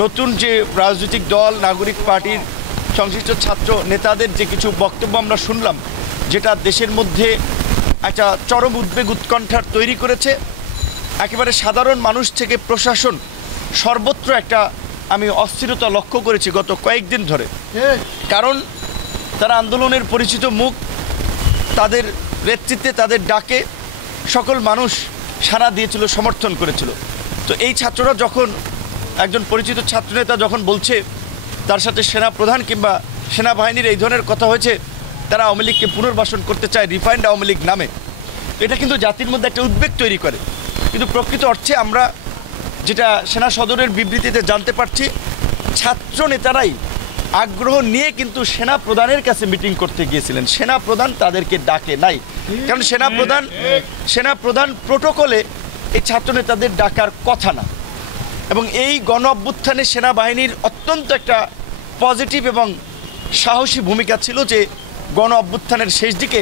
নতুন যে রাজনৈতিক দল নাগরিক পার্টির সংশ্লিষ্ট ছাত্র নেতাদের যে কিছু বক্তব্য আমরা শুনলাম, যেটা দেশের মধ্যে একটা চরম উদ্বেগ উৎকণ্ঠার তৈরি করেছে। একেবারে সাধারণ মানুষ থেকে প্রশাসন সর্বত্র একটা আমি অস্থিরতা লক্ষ্য করেছি গত কয়েকদিন ধরে। কারণ তারা আন্দোলনের পরিচিত মুখ, তাদের নেতৃত্বে তাদের ডাকে সকল মানুষ সাড়া দিয়েছিল, সমর্থন করেছিল। তো এই ছাত্ররা যখন একজন পরিচিত ছাত্রনেতা যখন বলছে তার সাথে সেনা প্রধান কিংবা সেনাবাহিনীর এই ধরনের কথা হয়েছে, তারা আওয়ামী লীগকে পুনর্বাসন করতে চায় রিফাইন্ড আওয়ামী লীগ নামে, এটা কিন্তু জাতির মধ্যে একটা উদ্বেগ তৈরি করে। কিন্তু প্রকৃত অর্থে আমরা যেটা সেনা সদরের বিবৃতিতে জানতে পারছি, ছাত্র নেতারাই আগ্রহ নিয়ে কিন্তু সেনা প্রধানের কাছে মিটিং করতে গিয়েছিলেন। সেনা প্রধান তাদেরকে ডাকে নাই, কারণ সেনা প্রধান প্রোটোকলে এই ছাত্র নেতাদের ডাকার কথা না। এবং এই গণ অভ্যুত্থানে সেনাবাহিনীর অত্যন্ত একটা পজিটিভ এবং সাহসী ভূমিকা ছিল, যে গণ অভ্যুত্থানের শেষ দিকে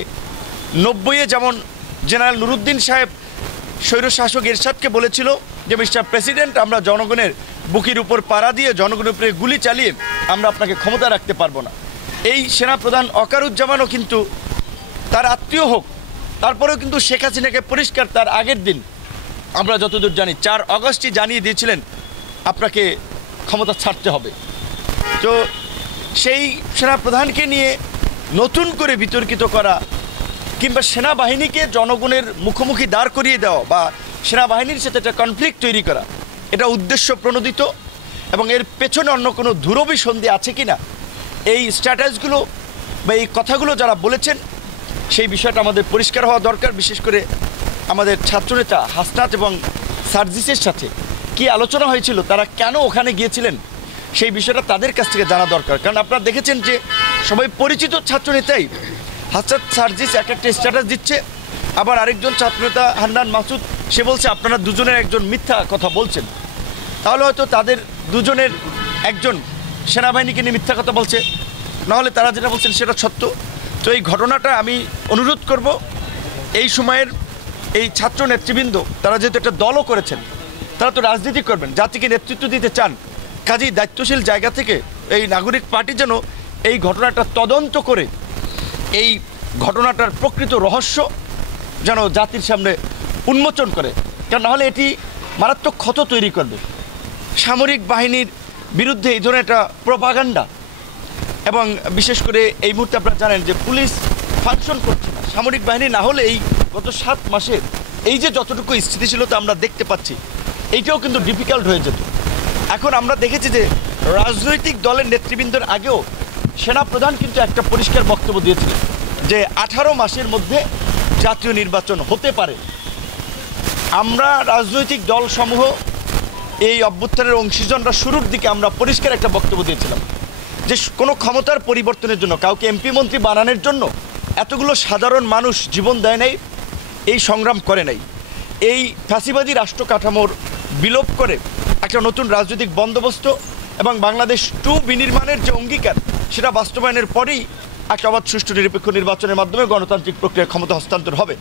90-এ যেমন জেনারেল নুরুদ্দিন সাহেব স্বৈরশাসক এরশাদকে বলেছিল যে মিস্টার প্রেসিডেন্ট, আমরা জনগণের বুকের উপর পাড়া দিয়ে জনগণের উপরে গুলি চালিয়ে আমরা আপনাকে ক্ষমতা রাখতে পারবো না। এই সেনাপ্রধান ওয়াকারুজ্জামানও কিন্তু তার আত্মীয় হোক, তারপরেও কিন্তু শেখ হাসিনাকে পরিষ্কার তার আগের দিন আমরা যতদূর জানি 4 আগস্টই জানিয়ে দিয়েছিলেন আপনাকে ক্ষমতা ছাড়তে হবে। তো সেই সেনাপ্রধানকে নিয়ে নতুন করে বিতর্কিত করা কিংবা সেনাবাহিনীকে জনগণের মুখোমুখি দাঁড় করিয়ে দেওয়া বা সেনাবাহিনীর সাথে একটা কনফ্লিক্ট তৈরি করা, এটা উদ্দেশ্য প্রণোদিত। এবং এর পেছনে অন্য কোনো ধুরভিসন্ধি আছে কি না, এই স্ট্র্যাটেজিগুলো বা এই কথাগুলো যারা বলেছেন সেই বিষয়টা আমাদের পরিষ্কার হওয়া দরকার। বিশেষ করে আমাদের ছাত্রনেতা হাসনাত এবং সার্জিসের সাথে কি আলোচনা হয়েছিল, তারা কেন ওখানে গিয়েছিলেন, সেই বিষয়টা তাদের কাছ থেকে জানা দরকার। কারণ আপনারা দেখেছেন যে সবাই পরিচিত ছাত্রনেতাই হাসনাত সার্জিস একটা স্ট্যাটাস দিচ্ছে, আবার আরেকজন ছাত্রনেতা হান্নান মাসুদ সে বলছে আপনারা দুজনের একজন মিথ্যা কথা বলছেন। তাহলে হয়তো তাদের দুজনের একজন সেনাবাহিনীকে নিয়ে মিথ্যা কথা বলছে, নাহলে তারা যেটা বলছেন সেটা সত্য। তো এই ঘটনাটা আমি অনুরোধ করব, এই সময়ের এই ছাত্র নেতৃবৃন্দ তারা যেহেতু একটা দলও করেছেন, তারা তো রাজনীতি করবেন, জাতিকে নেতৃত্ব দিতে চান, কাজেই দায়িত্বশীল জায়গা থেকে এই নাগরিক পার্টি যেন এই ঘটনাটা তদন্ত করে এই ঘটনাটার প্রকৃত রহস্য যেন জাতির সামনে উন্মোচন করে, কারণ নাহলে এটি মারাত্মক ক্ষত তৈরি করবে। সামরিক বাহিনীর বিরুদ্ধে এই ধরনের একটা প্রোপাগান্ডা, এবং বিশেষ করে এই মুহূর্তে আপনারা জানেন যে পুলিশ ফাংশন করছে না। সামরিক বাহিনী না হলে এই গত 7 মাসে এই যে যতটুকু স্থিতিশীলতা আমরা দেখতে পাচ্ছি, এইটাও কিন্তু ডিফিকাল্ট হয়ে যেত। এখন আমরা দেখেছি যে রাজনৈতিক দলের নেতৃবৃন্দের আগেও সেনাপ্রধান কিন্তু একটা পরিষ্কার বক্তব্য দিয়েছিলেন যে 18 মাসের মধ্যে জাতীয় নির্বাচন হতে পারে। আমরা রাজনৈতিক দলসমূহ এই অভ্যুত্থানের অংশীজনরা শুরুর দিকে আমরা পরিষ্কার একটা বক্তব্য দিয়েছিলাম যে কোনো ক্ষমতার পরিবর্তনের জন্য, কাউকে এমপি মন্ত্রী বানানোর জন্য এতগুলো সাধারণ মানুষ জীবন দেয় নাই, এই সংগ্রাম করে নাই। এই ফ্যাসিবাদী রাষ্ট্র কাঠামোর বিলোপ করে একটা নতুন রাজনৈতিক বন্দোবস্ত এবং বাংলাদেশ 2 বিনির্মাণের যে অঙ্গীকার, সেটা বাস্তবায়নের পরেই একটা অবাধ সুষ্ঠু নিরপেক্ষ নির্বাচনের মাধ্যমে গণতান্ত্রিক প্রক্রিয়ার ক্ষমতা হস্তান্তর হবে।